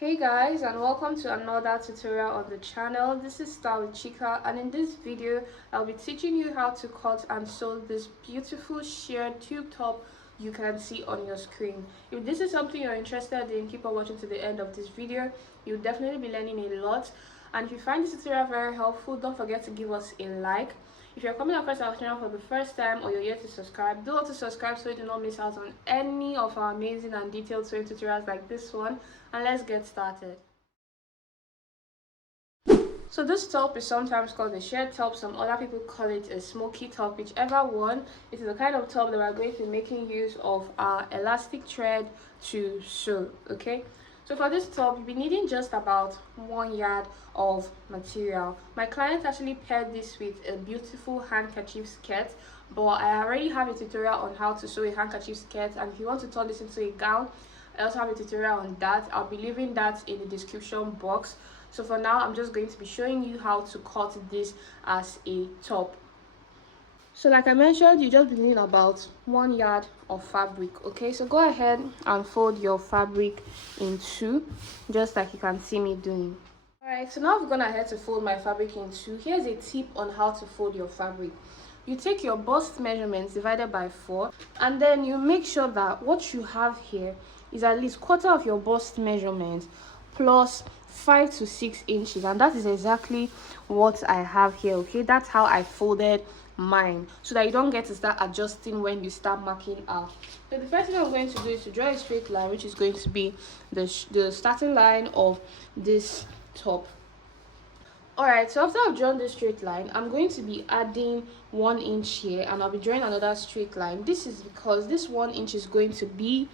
Hey guys, and welcome to another tutorial on the channel. This is Star with Chika, and in this video I'll be teaching you how to cut and sew this beautiful sheared tube top you can see on your screen. If this is something you're interested in, keep on watching to the end of this video. You'll definitely be learning a lot, and if you find this tutorial very helpful, don't forget to give us a like. If you're coming across our channel for the first time or you're yet to subscribe, do also subscribe so you do not miss out on any of our amazing and detailed sewing tutorials like this one. And let's get started. So this top is sometimes called a sheared top. Some other people call it a smoky top, whichever one. It is the kind of top that we're going to be making use of our elastic thread to sew. Okay, so for this top you'll be needing just about 1 yard of material. My client actually paired this with a beautiful handkerchief skirt, but I already have a tutorial on how to sew a handkerchief skirt, and if you want to turn this into a gown, I also have a tutorial on that. I'll be leaving that in the description box. So for now, I'm just going to be showing you how to cut this as a top. So like I mentioned, you just be needing about 1 yard of fabric. Okay, so go ahead and fold your fabric in two, just like you can see me doing. Alright, so now I've gone ahead to fold my fabric in two. Here's a tip on how to fold your fabric. You take your bust measurements divided by 4, and then you make sure that what you have here is at least quarter of your bust measurement plus 5 to 6 inches, and that is exactly what I have here. Okay, that's how I folded mine, so that you don't get to start adjusting when you start marking out. So the first thing I'm going to do is to draw a straight line, which is going to be the starting line of this top. Alright, so after I've drawn this straight line, I'm going to be adding 1 inch here, and I'll be drawing another straight line. This is because this 1 inch is going to be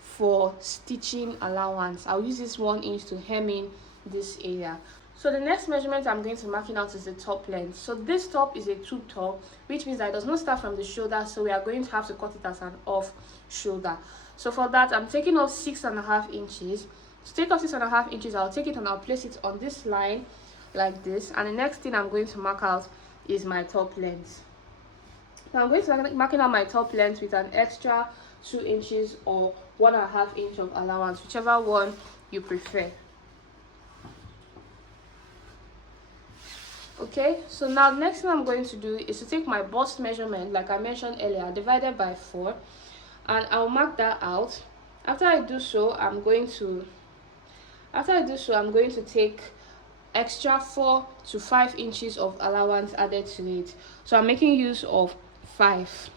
for stitching allowance. I'll use this 1 inch to hem in this area. So the next measurement I'm going to mark out is the top length. So this top is a tube top, which means that it does not start from the shoulder, so we are going to have to cut it as an off shoulder. So for that, I'm taking off 6.5 inches. To take off 6.5 inches, I'll take it and I'll place it on this line like this, and the next thing I'm going to mark out is my top length. Now I'm going to be marking out my top length with an extra 2 inches or 1.5 inch of allowance, whichever one you prefer. Okay, so now the next thing I'm going to do is to take my bust measurement, like I mentioned earlier, divided by 4, and I'll mark that out. After I do so, I'm going to take extra 4 to 5 inches of allowance added to it, so I'm making use of 5.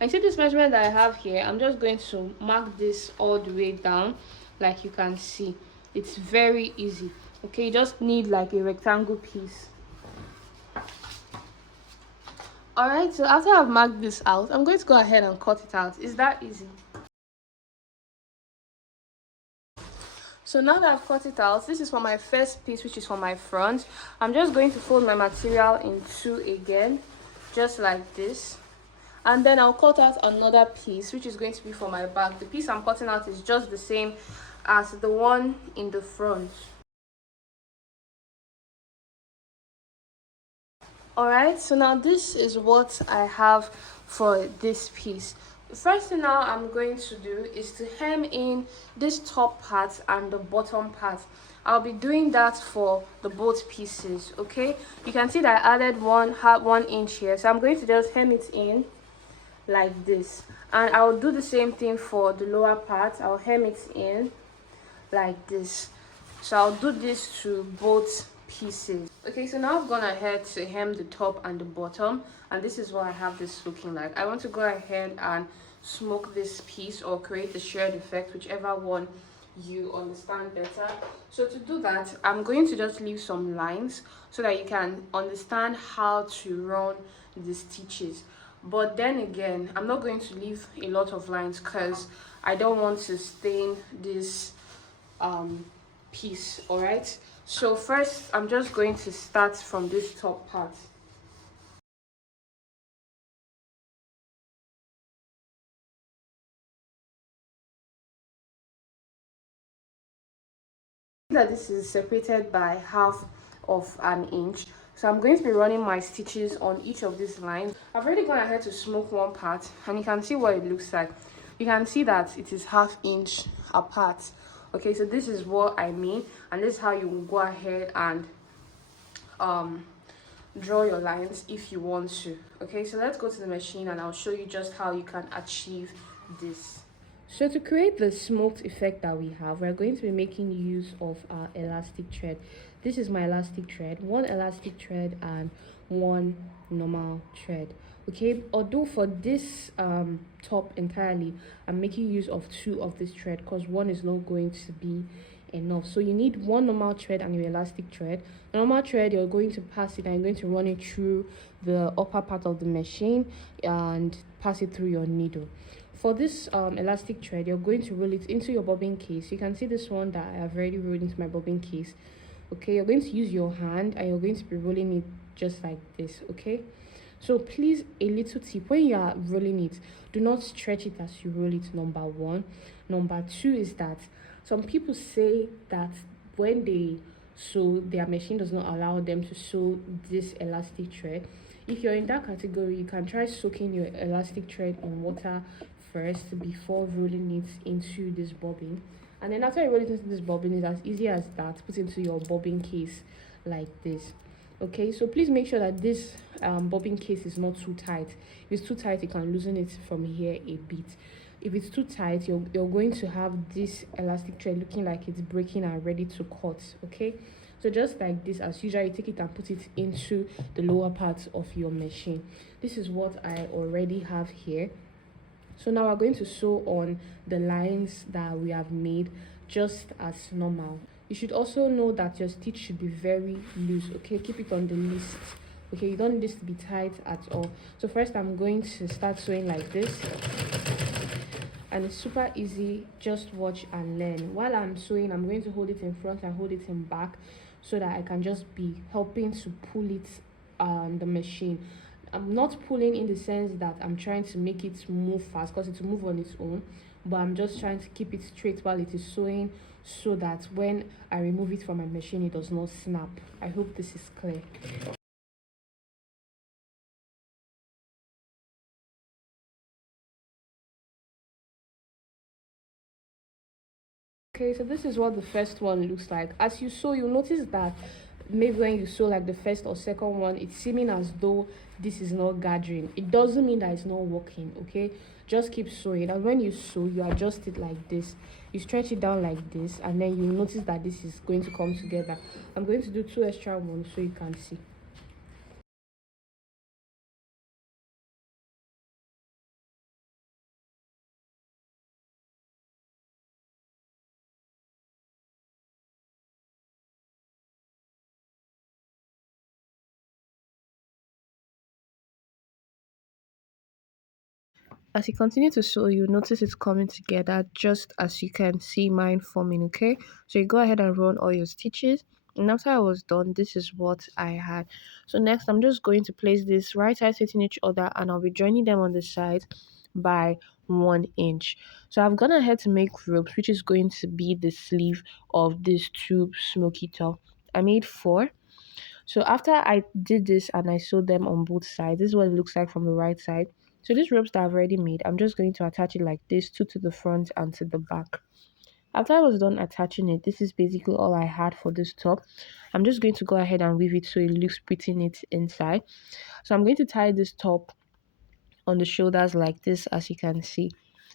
And see this measurement that I have here, I'm just going to mark this all the way down. Like you can see, it's very easy. Okay, you just need like a rectangle piece. Alright, so after I've marked this out, I'm going to go ahead and cut it out. It's that easy. So now that I've cut it out, this is for my first piece, which is for my front. I'm just going to fold my material in two again, just like this. And then I'll cut out another piece, which is going to be for my back. The piece I'm cutting out is just the same as the one in the front. Alright, so now this is what I have for this piece. The first thing now I'm going to do is to hem in this top part and the bottom part. I'll be doing that for the both pieces. Okay, you can see that I added 1 inch here, so I'm going to just hem it in like this, and I'll do the same thing for the lower part. I'll hem it in like this. So I'll do this to both pieces. Okay, so now I've gone ahead to hem the top and the bottom, and this is what I have this looking like. I want to go ahead and smoke this piece or create the shirred effect, whichever one you understand better. So to do that, I'm going to just leave some lines so that you can understand how to run the stitches. But then again, I'm not going to leave a lot of lines because I don't want to stain this piece. All right, so first I'm just going to start from this top part. That this is separated by half of an inch, so I'm going to be running my stitches on each of these lines. I've already gone ahead to smoke one part, and you can see what it looks like. You can see that it is 1/2 inch apart. Okay, so this is what I mean, and this is how you will go ahead and um draw your lines if you want to. Okay, so let's go to the machine and I'll show you just how you can achieve this. So to create the smoked effect that we have, we're going to be making use of our elastic thread. This is my elastic thread, one elastic thread and one normal thread. Okay, although for this top entirely, I'm making use of two of this thread because one is not going to be enough. So you need one normal thread and your elastic thread. The normal thread, you're going to pass it and you're going to run it through the upper part of the machine and pass it through your needle. For this elastic thread, you're going to roll it into your bobbin case. You can see this one that I have already rolled into my bobbin case. Okay, you're going to use your hand and you're going to be rolling it just like this. Okay, so please, a little tip: when you are rolling it, do not stretch it as you roll it. Number one. Number two is that some people say that when they sew, their machine does not allow them to sew this elastic thread. If you're in that category, you can try soaking your elastic thread in water first before rolling it into this bobbin. And then after you roll it into this bobbin, it's as easy as that. Put it into your bobbin case like this. Okay, so please make sure that this bobbin case is not too tight. If it's too tight, you can loosen it from here a bit. If it's too tight, you're going to have this elastic thread looking like it's breaking and ready to cut. Okay, so just like this, as usual, you take it and put it into the lower part of your machine. This is what I already have here. So now we're going to sew on the lines that we have made just as normal. You should also know that your stitch should be very loose. Okay, keep it on the least. Okay, you don't need this to be tight at all. So first I'm going to start sewing like this, and it's super easy. Just watch and learn. While I'm sewing, I'm going to hold it in front and hold it in back so that I can just be helping to pull it on the machine. I'm not pulling in the sense that I'm trying to make it move fast because it will move on its own, but I'm just trying to keep it straight while it is sewing so that when I remove it from my machine, it does not snap. I hope this is clear. Okay, so this is what the first one looks like. As you sew, you'll notice that maybe when you sew like the first or second one, it's seeming as though this is not gathering. It doesn't mean that it's not working. Okay, just keep sewing, and when you sew, you adjust it like this. You stretch it down like this, and then you notice that this is going to come together. I'm going to do two extra ones so you can see. As you continue to sew, you notice it's coming together just as you can see mine forming. Okay, so you go ahead and run all your stitches, and after I was done, this is what I had. So next I'm just going to place this right sides facing each other, and I'll be joining them on the sides by 1 inch. So I've gone ahead to make ropes, which is going to be the sleeve of this tube smoky top. I made four. So after I did this and I sewed them on both sides, this is what it looks like from the right side. So these ropes that I've already made, I'm just going to attach it like this, two to the front and to the back. After I was done attaching it, this is basically all I had for this top. I'm just going to go ahead and weave it so it looks pretty neat inside. So I'm going to tie this top on the shoulders like this, as you can see.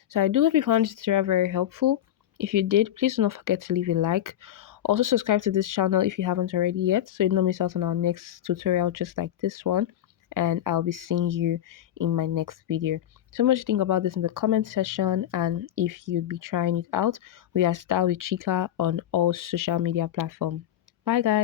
So I do hope you found this tutorial very helpful. If you did, please do not forget to leave a like. Also subscribe to this channel if you haven't already yet, so you don't miss out on our next tutorial just like this one. And I'll be seeing you in my next video. So much to think about this in the comment section, and if you'd be trying it out, we are Style with Chica on all social media platforms. Bye guys.